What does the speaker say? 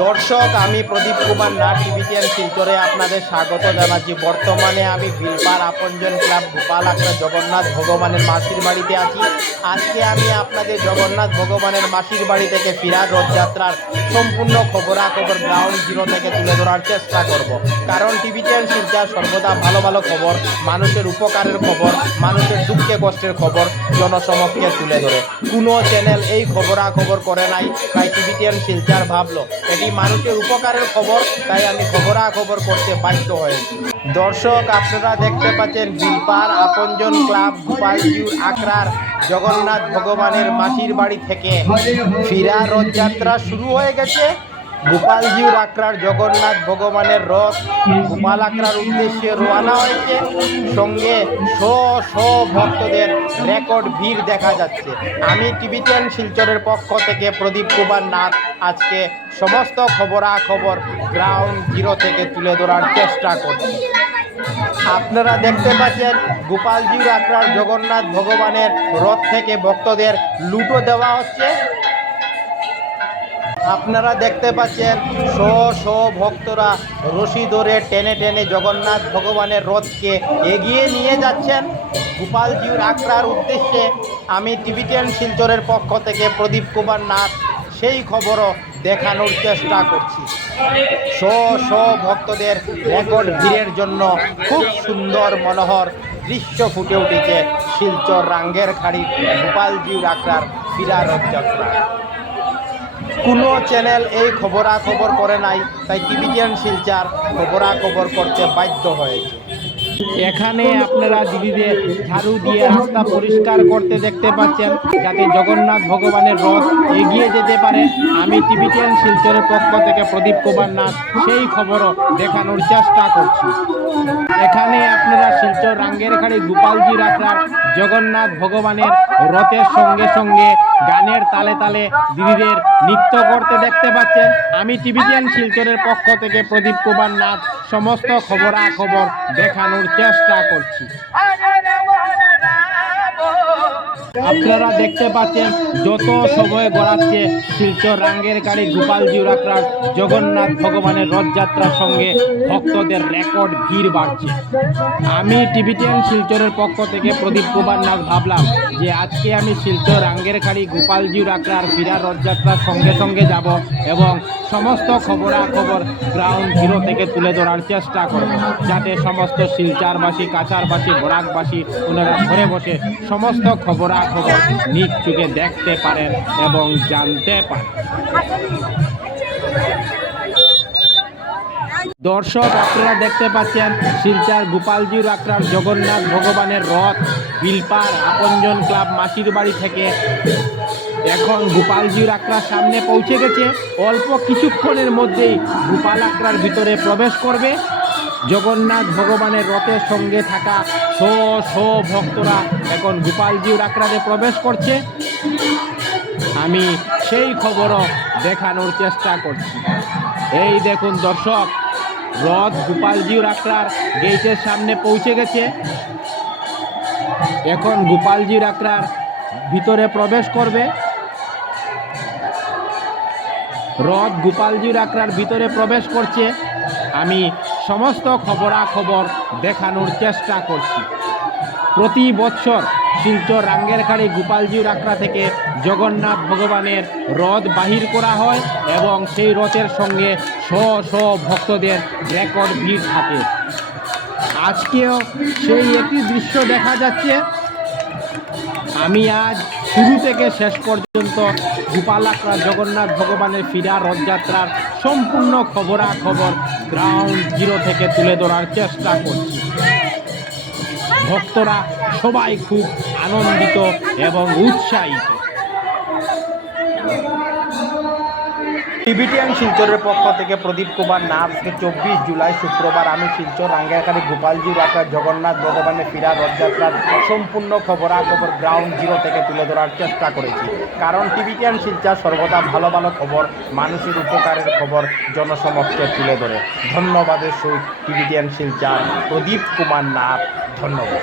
দর্শক, আমি প্রদীপ কুমার নাথ টিভিটিএন শিলচরে আপনাদের স্বাগত জানাচ্ছি। বর্তমানে আমি বিলপার আপনজন ক্লাব গোপাল আখড়া জগন্নাথ ভগবানের মাসির বাড়িতে আছি। আজকে আমি আপনাদের জগন্নাথ ভগবানের মাসির বাড়ি থেকে ফিরার রথযাত্রার সম্পূর্ণ খবরাখবর গ্রাউন্ড জিরো থেকে তুলে ধরার চেষ্টা করব। কারণ টিভিটিএন শিলচর সর্বদা ভালো ভালো খবর, মানুষের উপকারের খবর, মানুষের দুঃখে কষ্টের খবর জনসমক্ষে তুলে ধরে। কোনো চ্যানেল এই খবরাখবর করে নাই, তাই টিভিটিএন শিলচর ভাবলো এটি মানুষের উপকারের খবর, তাই আমি খবরাখবর করতে বাধ্য হয়েছি। দর্শক, আপনারা দেখতে পাচ্ছেন বিলপার আপনজন ক্লাব গোপালজিউর আখড়ার জগন্নাথ ভগবানের মাসির বাড়ি থেকে ফিরা রথযাত্রা শুরু হয়ে গেছে। গোপালজিউর আখড়ার জগন্নাথ ভগবানের রথ গোপাল আখড়ার উদ্দেশ্যে রওনা হয়েছে। সঙ্গে শ ভক্তদের রেকর্ড ভিড় দেখা যাচ্ছে। আমি টিভিটিএন শিলচরের পক্ষ থেকে প্রদীপ কুমার নাথ আজকে সমস্ত খবরাখবর গ্রাউন্ড জিরো থেকে তুলে ধরার চেষ্টা করছি। আপনারা দেখতে পাচ্ছেন গোপালজিউর আখড়ার জগন্নাথ ভগবানের রথ থেকে ভক্তদের লুটো দেওয়া হচ্ছে। আপনারা দেখতে পাচ্ছেন শ ভক্তরা রশি ধরে টেনে টেনে জগন্নাথ ভগবানের রথকে এগিয়ে নিয়ে যাচ্ছেন গোপালজিউর আখড়ার উদ্দেশ্যে। আমি টিভিটিএন শিলচরের পক্ষ থেকে প্রদীপ কুমার নাথ সেই খবরও দেখানোর চেষ্টা করছি। শ ভক্তদের রেকর্ড ভিড়ের জন্য খুব সুন্দর মনোহর দৃশ্য ফুটে উঠেছে শিলচর রাঙ্গের খাড়ির গোপালজিউর আখড়ার ফিরা রথযাত্রা। কোনো চ্যানেল এই খবরাখবর করে নাই, তাই টিভিটিএন শিলচর খবরাখবর করতে বাধ্য হয়েছে। এখানে আপনারা দিদিদের ঝাড়ু দিয়ে রাস্তা পরিষ্কার করতে দেখতে পাচ্ছেন, যাতে জগন্নাথ ভগবানের রথ এগিয়ে যেতে পারে। আমি টিভিটিএন শিলচরের পক্ষ থেকে প্রদীপ কুমার নাথ সেই খবরও দেখানোর চেষ্টা করছি। এখানে আপনারা শিলচর রাঙ্গের খাড়ি গোপালজির আখড়ার জগন্নাথ ভগবানের রথের সঙ্গে সঙ্গে গানের তালে তালে দিদিদের নৃত্য করতে দেখতে পাচ্ছেন। আমি টিভিটিএন শিলচরের পক্ষ থেকে প্রদীপ কুমার নাথ সমস্ত খবরাখবর দেখানোর চেষ্টা করছি। আপনারা দেখতে পাচ্ছেন যত সময় গড়াচ্ছে শিলচর রাঙ্গের কাড়ি গোপালজিউর আখড়ার জগন্নাথ ভগবানের রথযাত্রার সঙ্গে ভক্তদের রেকর্ড ভিড় বাড়ছে। আমি টিভিটিএন শিলচরের পক্ষ থেকে প্রদীপ কুমার নাথ ভাবলাম যে আজকে আমি শিলচর রাঙ্গের কাড়ি গোপালজিউর আখড়ার ফিরা রথযাত্রার সঙ্গে সঙ্গে যাব এবং সমস্ত খবরাখবর গ্রাউন্ড জিরো থেকে তুলে ধরার চেষ্টা করব, যাতে সমস্ত শিলচরবাসী, কাছারবাসী, বরাকবাসী ওনারা ঘরে বসে সমস্ত খবরাখবর নিজ চোখে দেখতে পারেন এবং জানতে পারেন। দর্শক, আপনারা দেখতে পাচ্ছেন শিলচর গোপালজিউর আখড়ার জগন্নাথ ভগবানের রথ বিলপার আপনজন ক্লাব মাসির বাড়ি থেকে এখন গোপালজিউর আখড়ার সামনে পৌঁছে গেছে। অল্প কিছুক্ষণের মধ্যেই গোপাল আখড়ার ভিতরে প্রবেশ করবে। জগন্নাথ ভগবানের রথের সঙ্গে থাকা শ ভক্তরা এখন গোপালজিউর আখড়াতে প্রবেশ করছে। আমি সেই খবরও দেখানোর চেষ্টা করছি। এই দেখুন দর্শক, রথ গোপালজিউর আখড়ার গেটের সামনে পৌঁছে গেছে। এখন গোপালজিউর আখড়ার ভিতরে প্রবেশ করবে। রথ গোপালজিউর আখড়ার ভিতরে প্রবেশ করছে। আমি সমস্ত খবরাখবর দেখানোর চেষ্টা করছি। প্রতি বছর শিলচর রাঙ্গের খাড়ি গোপালজিউর আখড়া থেকে জগন্নাথ ভগবানের রথ বাহির করা হয় এবং সেই রথের সঙ্গে শ ভক্তদের রেকর্ড ভিড় থাকে। আজকেও সেই একই দৃশ্য দেখা যাচ্ছে। আমি আজ শুরু থেকে শেষ পর্যন্ত গোপাল আখড়া জগন্নাথ ভগবানের ফিরা রথযাত্রার সম্পূর্ণ খবরাখবর গ্রাউন্ড জিরো থেকে তুলে ধরার চেষ্টা করছি। ভক্তরা সবাই খুব আনন্দিত এবং উৎসাহিত। টিভিটিএন শিলচরের পক্ষ থেকে প্রদীপ কুমার নাথ। 24 জুলাই শুক্রবার আমি শিলচর রাঙ্গাখালী গোপালজিউর আখড়া জগন্নাথ ভগবানের ফিরা রথযাত্রার সম্পূর্ণ খবরাখবর গ্রাউন্ড জিরো থেকে তুলে ধরার চেষ্টা করেছি। কারণ টিভিটিএন শিলচর সর্বদা ভালো ভালো খবর, মানুষের উপকারের খবর জনসমক্ষে তুলে ধরে। ধন্যবাদের সহিত টিভিটিএন শিলচর প্রদীপ কুমার নাথ। ধন্যবাদ।